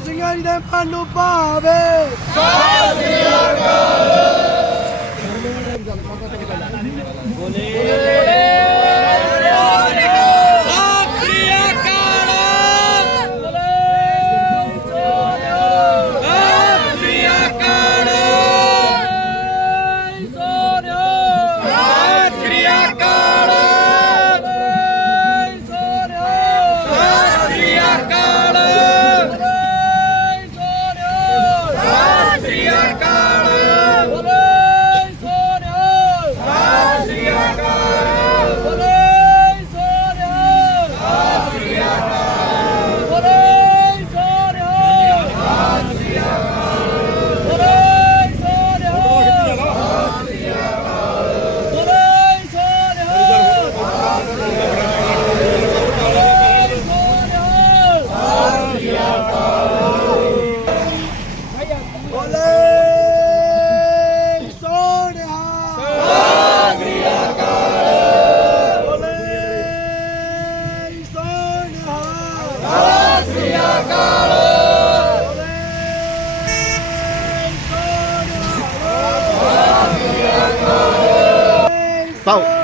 ਸਿੰਘਾਂ ਜੀ ਦੇ ਮਨ ਨੂੰ ਭਾਵੇ ਬੋਲੇ 包